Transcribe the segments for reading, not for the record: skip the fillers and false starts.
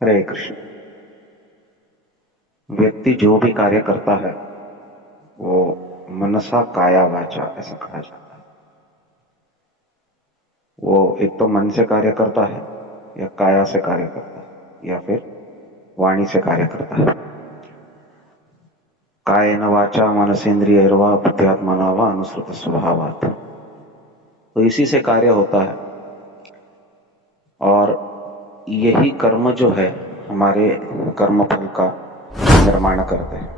हरे कृष्ण। व्यक्ति जो भी कार्य करता है वो मनसा काया वाचा ऐसा कहा जाता है। वो एक तो मन से कार्य करता है या काया से कार्य करता है या फिर वाणी से कार्य करता है। कायेन वाचा मनसेन्द्रियैर्वा बुद्ध्यात्मना वा अनुसृत स्वभावात्। तो इसी से कार्य होता है और यही कर्म जो है हमारे कर्म फल का निर्माण करते हैं।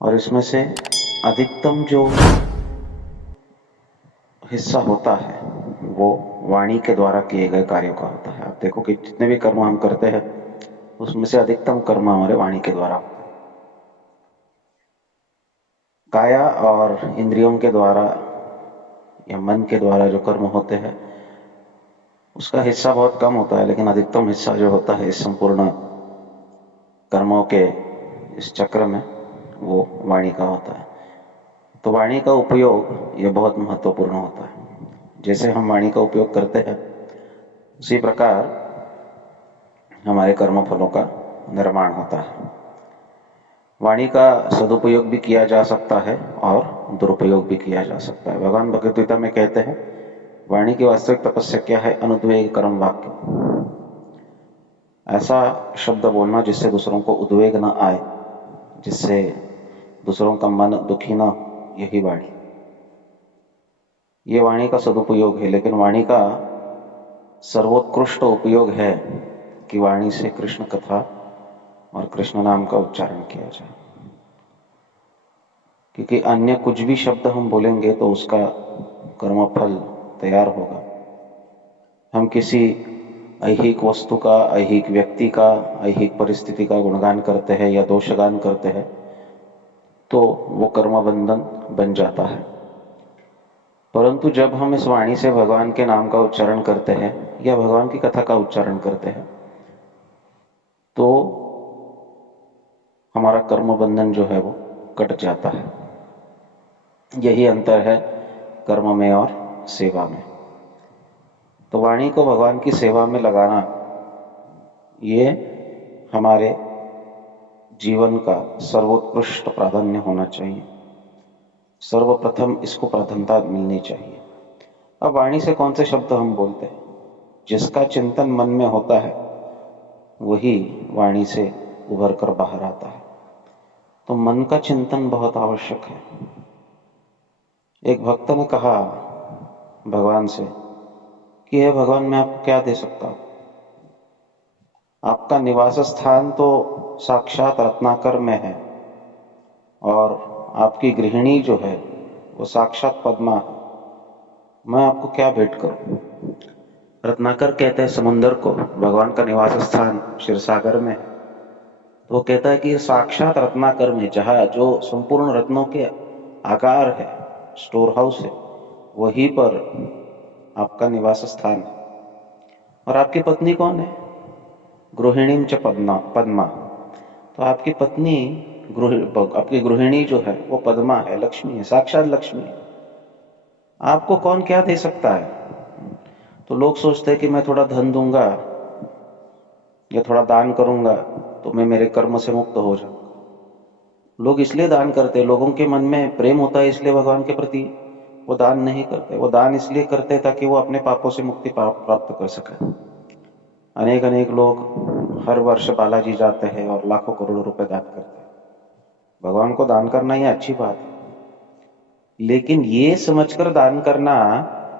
और इसमें से अधिकतम जो हिस्सा होता है वो वाणी के द्वारा किए गए कार्यों का होता है। आप देखो कि जितने भी कर्म हम करते हैं उसमें से अधिकतम कर्म हमारे वाणी के द्वारा होते हैं। काया और इंद्रियों के द्वारा या मन के द्वारा जो कर्म होते हैं उसका हिस्सा बहुत कम होता है, लेकिन अधिकतम हिस्सा जो होता है इस संपूर्ण कर्मों के इस चक्र में वो वाणी का होता है। तो वाणी का उपयोग ये बहुत महत्वपूर्ण होता है। जैसे हम वाणी का उपयोग करते हैं उसी प्रकार हमारे कर्म फलों का निर्माण होता है। वाणी का सदुपयोग भी किया जा सकता है और दुरुपयोग भी किया जा सकता है। भगवान भगवद गीता में कहते हैं वाणी की वास्तविक तपस्या क्या है? अनुद्वेग कर्म वाक्य। ऐसा शब्द बोलना जिससे दूसरों को उद्वेग न आए, जिससे दूसरों का मन दुखी न हो, यही वाणी। ये वाणी का सदुपयोग है, लेकिन वाणी का सर्वोत्कृष्ट उपयोग है कि वाणी से कृष्ण कथा और कृष्ण नाम का उच्चारण किया जाए। क्योंकि अन्य कुछ भी शब्द हम बोलेंगे तो उसका कर्मफल तैयार होगा। हम किसी ऐहिक वस्तु का, ऐहिक व्यक्ति का, ऐहिक परिस्थिति का गुणगान करते हैं या दोषगान करते हैं तो वो कर्म बंधन बन जाता है। परंतु जब हम इस वाणी से भगवान के नाम का उच्चारण करते हैं या भगवान की कथा का उच्चारण करते हैं तो हमारा कर्म बंधन जो है वो कट जाता है। यही अंतर है कर्म में और सेवा में। तो वाणी को भगवान की सेवा में लगाना ये हमारे जीवन का सर्वोत्कृष्ट प्राधान्य होना चाहिए। सर्वप्रथम इसको प्रधानता मिलनी चाहिए। अब वाणी से कौन से शब्द हम बोलते हैं? जिसका चिंतन मन में होता है वही वाणी से उभर कर बाहर आता है। तो मन का चिंतन बहुत आवश्यक है। एक भक्त ने कहा भगवान से कि हे भगवान, मैं आपको क्या दे सकता हूं? आपका निवास स्थान तो साक्षात रत्नाकर में है और आपकी गृहिणी जो है वो साक्षात पद्मा है। मैं आपको क्या भेंट करूं? रत्नाकर कहते हैं समुंदर को, भगवान का निवास स्थान क्षीरसागर में है। तो वो कहता है कि साक्षात रत्नाकर में, जहां जो संपूर्ण रत्नों के आकार है, स्टोर हाउस है, वहीं पर आपका निवास स्थान है। और आपकी पत्नी कौन है? गृहिणी च पद्मा पद्मा। तो आपकी पत्नी आपकी गृहिणी जो है वो पद्मा है, लक्ष्मी है, साक्षात लक्ष्मी है। आपको कौन क्या दे सकता है? तो लोग सोचते हैं कि मैं थोड़ा धन दूंगा या थोड़ा दान करूंगा तो मैं मेरे कर्म से मुक्त हो जाऊंगा। लोग इसलिए दान करते हैं, लोगों के मन में प्रेम होता है इसलिए भगवान के प्रति वो दान नहीं करते। वो दान इसलिए करते हैं ताकि वो अपने पापों से मुक्ति प्राप्त कर सके। अनेक अनेक लोग हर वर्ष बालाजी जाते हैं और लाखों करोड़ों रुपए दान करते हैं। भगवान को दान करना ये अच्छी बात है, लेकिन ये समझकर दान करना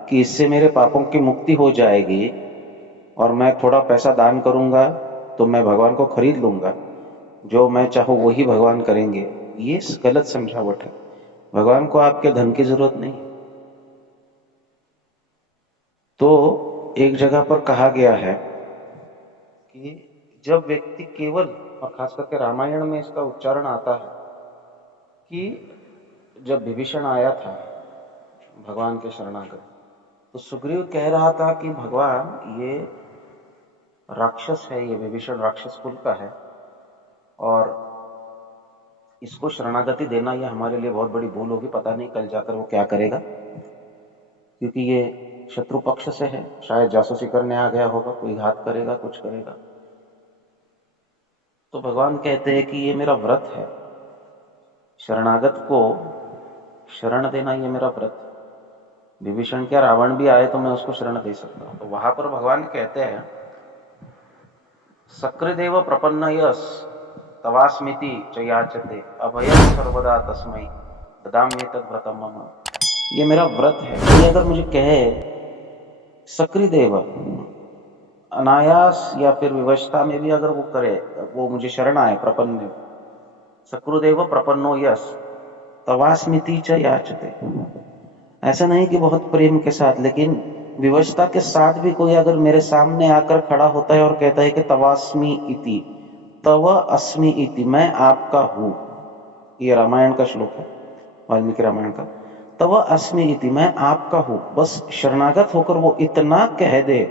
कि इससे मेरे पापों की मुक्ति हो जाएगी और मैं थोड़ा पैसा दान करूंगा तो मैं भगवान को खरीद लूंगा, जो मैं चाहूं वही भगवान करेंगे, ये गलत समझावट है। भगवान को आपके धन की जरूरत नहीं। तो एक जगह पर कहा गया है कि जब व्यक्ति केवल, और खास करके रामायण में इसका उच्चारण आता है कि जब विभीषण आया था भगवान के शरणागत, तो सुग्रीव कह रहा था कि भगवान ये राक्षस है, ये विभीषण राक्षस कुल का है और इसको शरणागति देना ये हमारे लिए बहुत बड़ी भूल होगी। पता नहीं कल जाकर वो क्या करेगा, क्योंकि ये शत्रु पक्ष से है, शायद जासूसी करने आ गया होगा, कोई घात करेगा, कुछ करेगा। तो भगवान कहते हैं कि ये मेरा व्रत है, शरणागत को शरण देना ये मेरा व्रत है। विभीषण क्या रावण भी आए तो मैं उसको शरण दे सकता हूं। तो वहां पर भगवान कहते हैं सकृदेव प्रपन्न यस तवास्मिति च याचते अभयम सर्वदा तस्मै ददाम्येतद् व्रतम मम। ये मेरा व्रत है। कोई अगर मुझे कहे सकृदेव अनायास या फिर विवशता में भी अगर वो करे, वो मुझे शरण आए, प्रपन्न सकृदेव प्रपन्नो यस तवास्मिति च याचते, ऐसा नहीं कि बहुत प्रेम के साथ, लेकिन विवशता के साथ भी कोई अगर मेरे सामने आकर खड़ा होता है और कहता है कि तवास्मि इति, तव अस्मि इति, मैं आपका हूं। ये रामायण का श्लोक है, वाल्मीकि रामायण का। तव अस्मि इति, मैं आपका हूं, बस शरणागत होकर वो इतना कह दे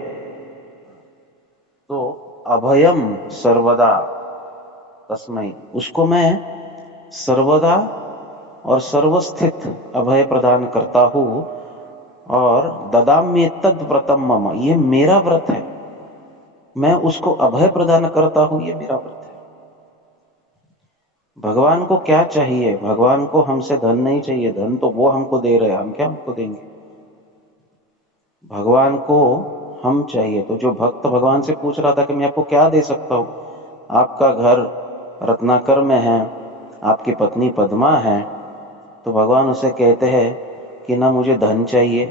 तो अभयम सर्वदा तस्मै, उसको मैं सर्वदा और सर्वस्थित अभय प्रदान करता हूं। और ददाम्येतद् व्रतम मम, ये मेरा व्रत है, मैं उसको अभय प्रदान करता हूं, ये मेरा व्रत है। भगवान को क्या चाहिए? भगवान को हमसे धन नहीं चाहिए, धन तो वो हमको दे रहे हैं, हम क्या हमको देंगे? भगवान को हम चाहिए। तो जो भक्त भगवान से पूछ रहा था कि मैं आपको क्या दे सकता हूं, आपका घर रत्नाकर में है, आपकी पत्नी पद्मा है, तो भगवान उसे कहते हैं कि ना मुझे धन चाहिए,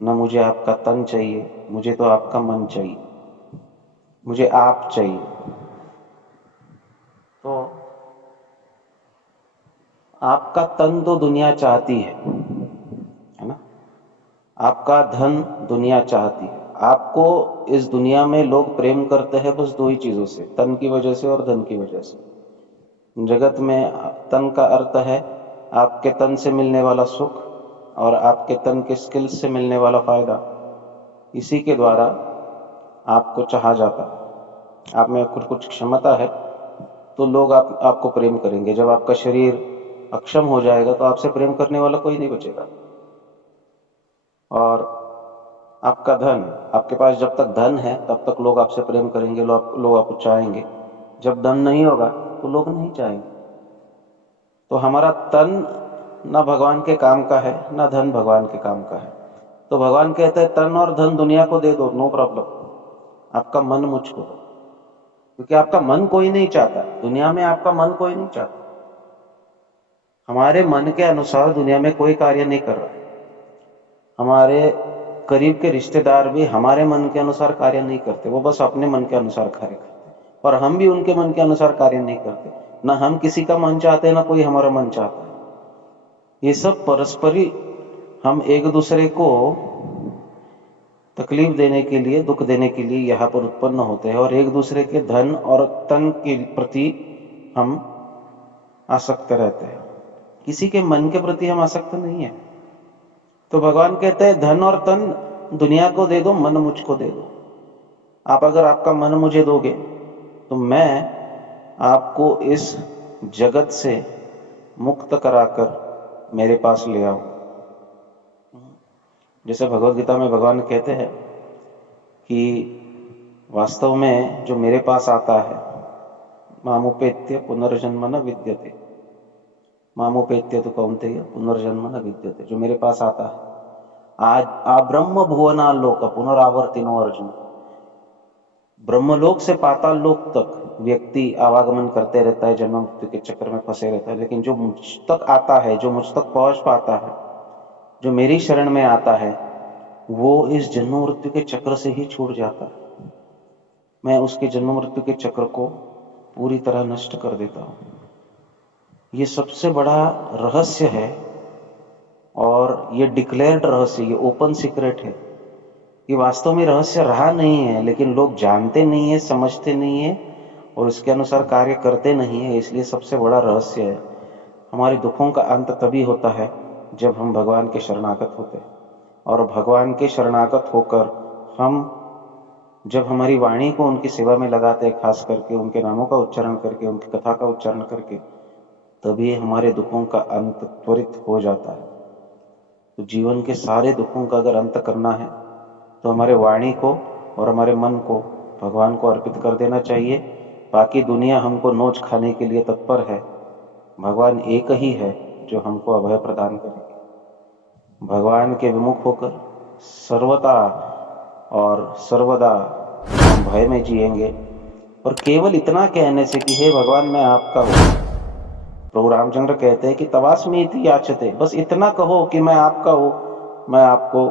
ना मुझे आपका तन चाहिए, मुझे तो आपका मन चाहिए, मुझे आप चाहिए। तो आपका तन तो दुनिया चाहती है ना, आपका धन दुनिया चाहती है। आपको इस दुनिया में लोग प्रेम करते हैं बस दो ही चीजों से, तन की वजह से और धन की वजह से। जगत में तन का अर्थ है आपके तन से मिलने वाला सुख और आपके तन के स्किल्स से मिलने वाला फायदा। इसी के द्वारा आपको चाहा जाता। आप में कुछ क्षमता है तो लोग आपको प्रेम करेंगे। जब आपका शरीर अक्षम हो जाएगा तो आपसे प्रेम करने वाला कोई नहीं बचेगा। और आपका धन, आपके पास जब तक धन है तब तक लोग आपसे प्रेम करेंगे, लोग आपको चाहेंगे। जब धन नहीं होगा तो लोग नहीं चाहेंगे। तो हमारा तन ना भगवान के काम का है, ना धन भगवान के काम का है। तो भगवान कहते हैं तन और धन दुनिया को दे दो, नो प्रॉब्लम, आपका मन मुझको दो, क्योंकि आपका मन कोई नहीं चाहता। दुनिया में आपका मन कोई नहीं चाहता। हमारे मन के अनुसार दुनिया में कोई कार्य नहीं कर रहा। हमारे करीब के रिश्तेदार भी हमारे मन के अनुसार कार्य नहीं करते, वो बस अपने मन के अनुसार कार्य करते, और हम भी उनके मन के अनुसार कार्य नहीं करते। ना हम किसी का मन चाहते, ना कोई हमारा मन चाहता है। ये सब परस्परी हम एक दूसरे को तकलीफ देने के लिए, दुख देने के लिए यहाँ पर उत्पन्न होते हैं, और एक दूसरे के धन और तन के प्रति हम आसक्त रहते हैं। किसी के मन के प्रति हम आसक्त नहीं है। तो भगवान कहते हैं धन और तन दुनिया को दे दो, मन मुझको दे दो। आप अगर आपका मन मुझे दोगे तो मैं आपको इस जगत से मुक्त कराकर मेरे पास ले आऊं। जैसे भगवद गीता में भगवान कहते हैं कि वास्तव में जो मेरे पास आता है, मामुपेत्य पुनर्जन्म न विद्यते, मामुपेत्य तो कौन्तेय पुनर्जन्म न विद्यते, जो मेरे पास आता है, आज ब्रह्म भुवनालोक पुनरावर्तिनो अर्जुन, ब्रह्मलोक से पाताल लोक तक व्यक्ति आवागमन करते रहता है, जन्म मृत्यु के चक्कर में फंसे रहता है। लेकिन जो मुझ तक आता है, जो मुझ तक पहुंच पाता है, जो मेरी शरण में आता है, वो इस जन्म मृत्यु के चक्र से ही छूट जाता है। मैं उसके जन्म मृत्यु के चक्र को पूरी तरह नष्ट कर देता हूं। ये सबसे बड़ा रहस्य है, और ये डिक्लेयर्ड रहस्य, ये ओपन सीक्रेट है। ये वास्तव में रहस्य रहा नहीं है, लेकिन लोग जानते नहीं है, समझते नहीं है, और उसके अनुसार कार्य करते नहीं है। इसलिए सबसे बड़ा रहस्य है। हमारे दुखों का अंत तभी होता है जब हम भगवान के शरणागत होते हैं। और भगवान के शरणागत होकर हम जब हमारी वाणी को उनकी सेवा में लगाते हैं, खास करके उनके नामों का उच्चारण करके, उनकी कथा का उच्चारण करके, तभी हमारे दुखों का अंत त्वरित हो जाता है। तो जीवन के सारे दुखों का अगर अंत करना है तो हमारे वाणी को और हमारे मन को भगवान को अर्पित कर देना चाहिए, बाकी दुनिया हमको नोच खाने के लिए तत्पर है, भगवान एक ही है जो हमको अभय प्रदान करेंगे। भगवान के विमुख होकर सर्वदा और सर्वदा हम भय में जिएंगे, और केवल इतना कहने से कि हे भगवान मैं आपका हूँ। प्रभु रामचंद्र कहते हैं कि तवास्मी इति याचते, बस इतना कहो कि मैं आपका हूँ, मैं आपको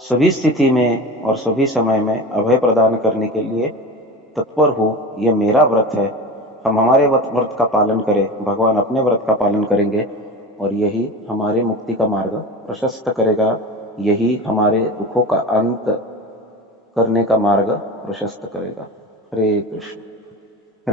सभी स्थिति में और सभी समय में अभय प्रदान करने के लिए तत्पर हूँ। यह मेरा व्रत है। हम हमारे व्रत का पालन करें, भगवान अपने व्रत का पालन करेंगे, और यही हमारे मुक्ति का मार्ग प्रशस्त करेगा, यही हमारे दुखों का अंत करने का मार्ग प्रशस्त करेगा। हरे कृष्ण।